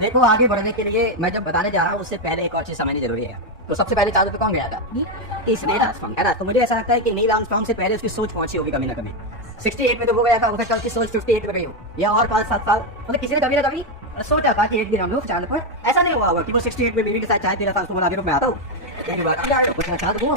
देखो आगे बढ़ने के लिए मैं जब बताने जा रहा हूँ उससे पहले एक और चीज समझनी जरूरी है। तो सबसे पहले चांद पे कौन गया था? इस नील आर्मस्ट्रांग, है ना? तो मुझे ऐसा लगता है कि नील आर्मस्ट्रांग से पहले उसकी सोच पहुंची होगी कभी ना कभी। 68 में तो वो गया था, हो सकता है उसकी सोच 58 में गई हो, या और 5-7 साल, मतलब किसी ने कभी ना कभी सोचा था कि एक दिन हम लोग चांद पर। ऐसा नहीं हुआ होगा कि वो 68 में बीवी के साथ चाय पी रहा था, उसको बोला मैं आता हूँ चांद घूमो,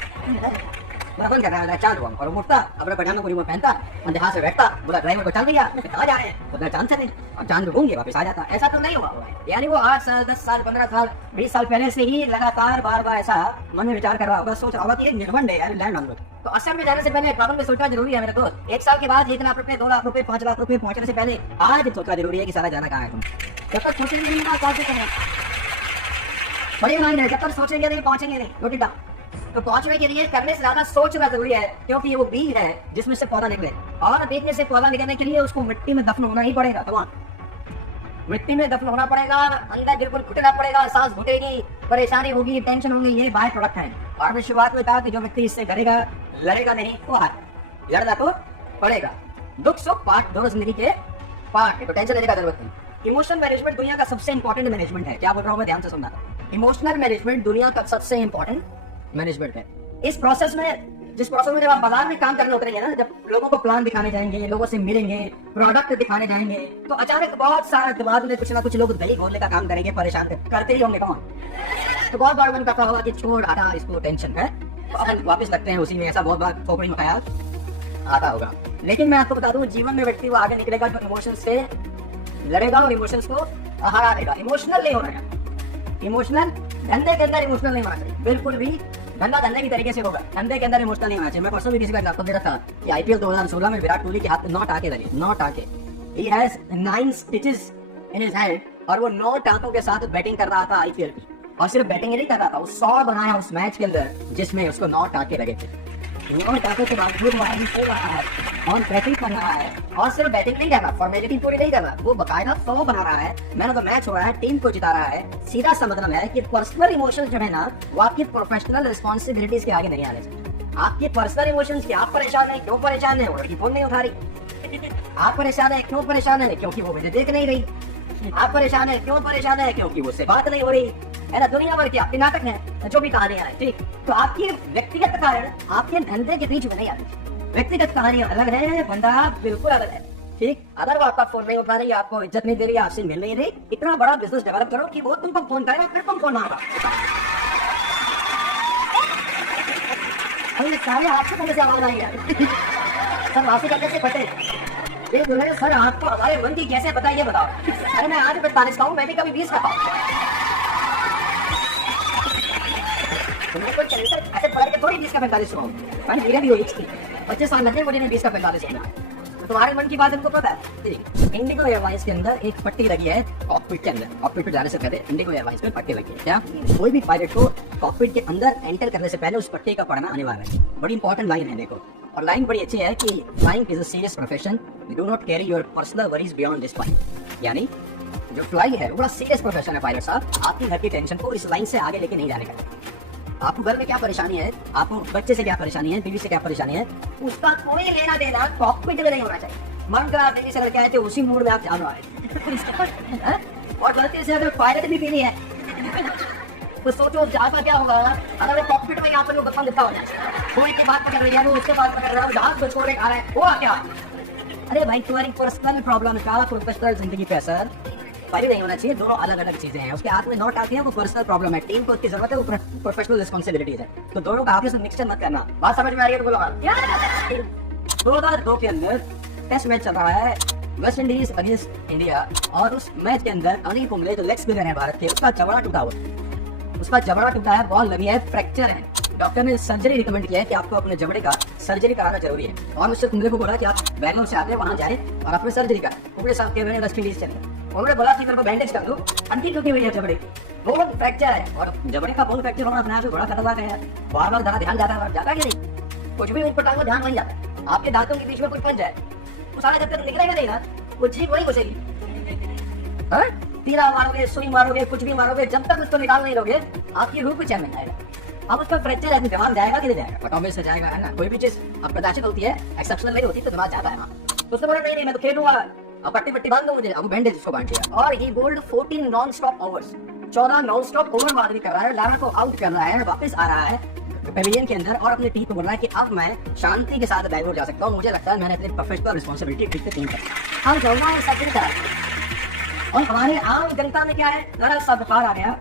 मेरा मन कर रहा है चांद घूम, और वो उठता अपने पजामा पूरी पहनता, अंधेरा से बैठता, बोला ड्राइवर को चल दिया, कहाँ जा रहे हैं, बोला चांद चले, और चांद घूम के वापस आ जाता। ऐसा तो नहीं हुआ होगा। यानी वो 8 साल 10 साल 15 साल 20 साल पहले से ही लगातार बार बार ऐसा मन में विचार कर रहा होगा, सोच रहा होगा कि निर्बंध है यार, लैंड ऑन। तो असम में जाने से पहले प्रॉब्लम में सोचना जरूरी है मेरे दोस्त। 1 साल के बाद 1 लाख रुपए 2 लाख रुपए 5 लाख रुपए पहुंचने से पहले आज सोचना जरूरी है कि सारा जाना कहाँ है तुम। जब तक सोचेंगे नहीं ना पहुंचे करें, बड़ी लाइन है, जब तक सोचेंगे नहीं पहुंचेंगे नहीं, रोटी डाल। तो पहुंचने के लिए करने से ज्यादा सोचना जरूरी है, क्योंकि ये वो बीज है जिसमें से पौधा निकले, और बीज में से पौधा निकलने के लिए उसको मिट्टी में दफन होना ही पड़ेगा। तो मिट्टी में दफन होना पड़ेगा, अंदर बिल्कुल घुटना पड़ेगा, सांस घुटेगी, परेशानी होगी, टेंशन होगी, ये बाय प्रोडक्ट है। और मैं शुरुआत में कहा कि जो व्यक्ति इससे डरेगा, लड़ेगा नहीं, वो हार, लड़ना तो पड़ेगा। दुख सुख पार्ट, दोनों जिंदगी के पार्ट है, तो टेंशन लेने का जरूरत नहीं। इमोशनल मैनेजमेंट दुनिया का सबसे इंपॉर्टेंट मैनेजमेंट है। क्या बोल रहा हूँ मैं, ध्यान से सुनना। इमोशनल मैनेजमेंट दुनिया का सबसे इंपॉर्टेंट मैनेजमेंट है। इस प्रोसेस में, जिस प्रोसेस में जब आप बाजार में काम करने उतरेंगे ना, जब लोगों को प्लान दिखाने जाएंगे, लोगों से मिलेंगे, प्रोडक्ट दिखाने जाएंगे, तो अचानक बहुत सारा दिमाग में कुछ ना कुछ लोग दही घोलने का काम करेंगे, परेशान करते ही होंगे। कौन? तो बहुत बार मन करता होगा कि छोड़ आता, इसको टेंशन है, तो अपन वापस लगते हैं उसी में। ऐसा बहुत बार खोपड़ी में खाया आता होगा। लेकिन मैं आपको बता दूं, जीवन में व्यक्ति वो आगे निकलेगा जो इमोशंस से लड़ेगा और इमोशंस को हरा देगा। इमोशनल नहीं होना है, इमोशनल धंधे के अंदर इमोशनल नहीं होना चाहिए, बिल्कुल भी। धंधा धंधे की तरीके से होगा, धंधे के अंदर इमोशनल नहीं होना चाहिए। मैं परसों भी किसी का एग्जांपल दे रहा था कि आईपीएल 2016 में विराट कोहली के हाथ में 9 टाके लगे, 9 टाके। He has 9 stitches in his hand, और वो 9 टाकों के साथ बैटिंग कर रहा था आईपीएल की। और सिर्फ बैटिंग ही नहीं कर रहा था, वो 100 बनाया उस मैच के अंदर जिसमें उसको 9 टाके लगे थे। 9 टाकों के बावजूद वो आगे खेल रहा है और बैटिंग कर रहा है, और सिर्फ बैटिंग नहीं कर रहा, फॉर्मेलिटी पूरी नहीं कर रहा, वो बकायदा 100 बना रहा है, मैन ऑफ द मैच हो रहा है, टीम को जिता रहा है। सीधा सा मतलब है कि पर्सनल इमोशंस जो है ना, वो आपकी प्रोफेशनल रिस्पॉन्सिबिलिटीज के आगे नहीं आने चाहिए। आपकी पर्सनल इमोशंस की, आप परेशान है, क्यों परेशान है? वो लड़की फोन नहीं उठा रही। आप परेशान है, क्यों परेशान है? क्योंकि वो मुझे देख नहीं रही। आप परेशान है, क्यों परेशान है? क्योंकि उससे बात नहीं हो रही, है ना? दुनिया भर की आपकी नाटक है, जो भी कहानियां हैं, ठीक। तो आपकी व्यक्तिगत कारण आपके धंधे के बीच में नहीं आती। व्यक्तिगत कहानियां अलग है, बंदा बिल्कुल अलग है, ठीक। अगर वो आपका फोन नहीं उठा रही, आपको इज्जत नहीं दे रही, आपसे मिल नहीं रही, इतना बड़ा बिजनेस डेवलप करो कि वो तुमको फोन करेगा, फिर तुम फोन ना उठाओ। सारे आपसे तुमसे आवाज आई है सर, वापसी का कैसे फटे? ये बोले सर आपको हमारे मन की कैसे बताइए, बताओ। अरे मैं आज 45 का हूँ, मैं भी कभी 20 का पाऊँ। ऐसे पढ़ के थोड़ी 20 का 45 हो, मैंने धीरे भी हुई थी। 25 साल लगे मुझे 20 का 45 होना। तो तुम्हारे मन की बात हमको पता है। इंडिगो एयरलाइंस के अंदर एक पट्टी लगी है कॉकपिट के अंदर। कॉकपिट पे जाने से पहले इंडिगो एयरलाइंस पे पट्टी लगी है। क्या कोई भी पायलट को कॉकपिट के अंदर एंटर करने से पहले उस पट्टी का पढ़ना अनिवार्य है। बड़ी इंपॉर्टेंट लाइन है, देखो। और लाइन बड़ी अच्छी है कि flying is a serious profession, you do not carry your personal worries beyond this point. यानी जो फ्लाई है वो बड़ा सीरियस प्रोफेशन है पायलट साहब। आपकी घर की टेंशन को इस लाइन से आगे लेके नहीं जाने का। आपको घर में क्या परेशानी है, आपको बच्चे से क्या परेशानी है, बीवी से क्या परेशानी है, उसका कोई लेना देना कॉकपिट में नहीं होना चाहिए। मन करा बीवी से लड़के आए थे, उसी मूड में आप जा रहे हैं और गलती से अगर पायलट भी पीनी है तो सोचो ज्यादा क्या होगा अगर वो कॉकपिट में यहाँ पर बचपन दिखता हो जाए, कोई की बात पकड़ रही है, वो उसके बात पकड़ रहा है, जहाज को छोड़ खा रहा है, वो क्या? अरे भाई तुम्हारी पर्सनल प्रॉब्लम का प्रोफेशनल जिंदगी पे असर पहले नहीं होना चाहिए। दोनों अलग अलग चीजें हैं। उसके हाथ में नोट आती है, वो पर्सनल प्रॉब्लम है, टीम को उसकी जरूरत है, वो प्रोफेशनल रिस्पॉन्सिबिलिटीज है। तो दोनों का आपस में मिक्सचर मत करना। बात समझ में आ रही है तो बोलो। 2002 के अंदर टेस्ट मैच चल रहा है वेस्ट इंडीज अगेंस्ट इंडिया, और उस मैच के अंदर अनिल कुंबले जो लेग स्पिनर है भारत के, उसका जबड़ा टूटा हुआ, उसका जबड़ा टूटा है, बॉल लगी है, फ्रैक्चर है। डॉक्टर ने सर्जरी रिकमेंड किया है कि आपको अपने जबड़े का सर्जरी कराना जरूरी है। और मिस्टर कुंबले को बोला कि आप बैंगलोर से आते वहां जाए और अपने सर्जरी का। कुंबले साहब के हुए वेस्ट इंडीज चले, उन्होंने बोला कि मेरे को बैंडेज कर दो, अंटी टूटी हुई है जबड़े, बोन फ्रैक्चर है। और जबड़े का बोन फ्रैक्चर होना अपने आप में बड़ा खतरनाक है। बार बार जरा ध्यान जाता है, जाता कि नहीं? कुछ भी ऊपर टांगो ध्यान वहीं जाता है। आपके दांतों के बीच में कुछ फंस जाए तो सारा जब तक निकलेगा नहीं ना, कुछ ही वही घुसेगी। तीरा मारोगे, सुई मारोगे, कुछ भी मारोगे, जब तक उसको निकाल नहीं लोगे आपकी रूह पे चैन नहीं आएगा। अब उसका फ्रैक्चर है, दिमाग जाएगा कि नहीं जाएगा? ऑटोमेटिक से जाएगा, है ना? कोई भी चीज अब प्रदर्शित होती है, एक्सेप्शनल नहीं होती तो दिमाग जाता है। तो उसने बोला नहीं मैं तो खेलूंगा, अब पट्टी पट्टी बांध दो मुझे, अब बैंडेज इसको बांध दिया। और ही bowled 14 non stop overs, 14 non stop over मारने कर रहा है, लारा को आउट कर रहा है, वापस आ रहा है पेविलियन के अंदर और अपनी टीम को बोल रहा है कि अब मैं शांति के साथ बैंगलोर जा सकता हूँ। मुझे लगता है मैंने अपनी प्रोफेशनल रिस्पॉन्सिबिलिटी ठीक से टीम कर, हम जाऊंगा है सब तरह। और हमारे आम जनता में क्या है, जरा सा बुखार आ गया,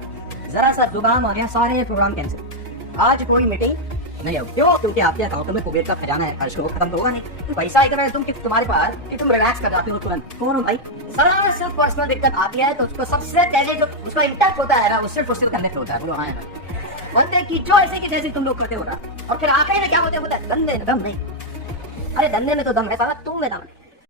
जरा सा जुकाम आ गया, सारे प्रोग्राम कैंसिल। आज कोई मीटिंग नहीं होगी, क्यों? क्योंकि आपके अकाउंट में कुबेर का खजाना है, खर्च खत्म तो होगा नहीं, तो पैसा इतना तुम कि तुम्हारे पास कि तुम रिलैक्स कर जाते हो तुरंत। कौन हो भाई? जरा से पर्सनल दिक्कत आती है तो उसको सबसे पहले जो उसका इम्पैक्ट होता है ना, उससे फुर्सत करने से होता है। बोलो हाँ है भाई, बोलते कि जो ऐसे कि जैसे तुम लोग करते हो ना, और फिर आखिर में क्या होता है, धंधे में दम नहीं। अरे धंधे में तो दम है साला, तुम में दम नहीं।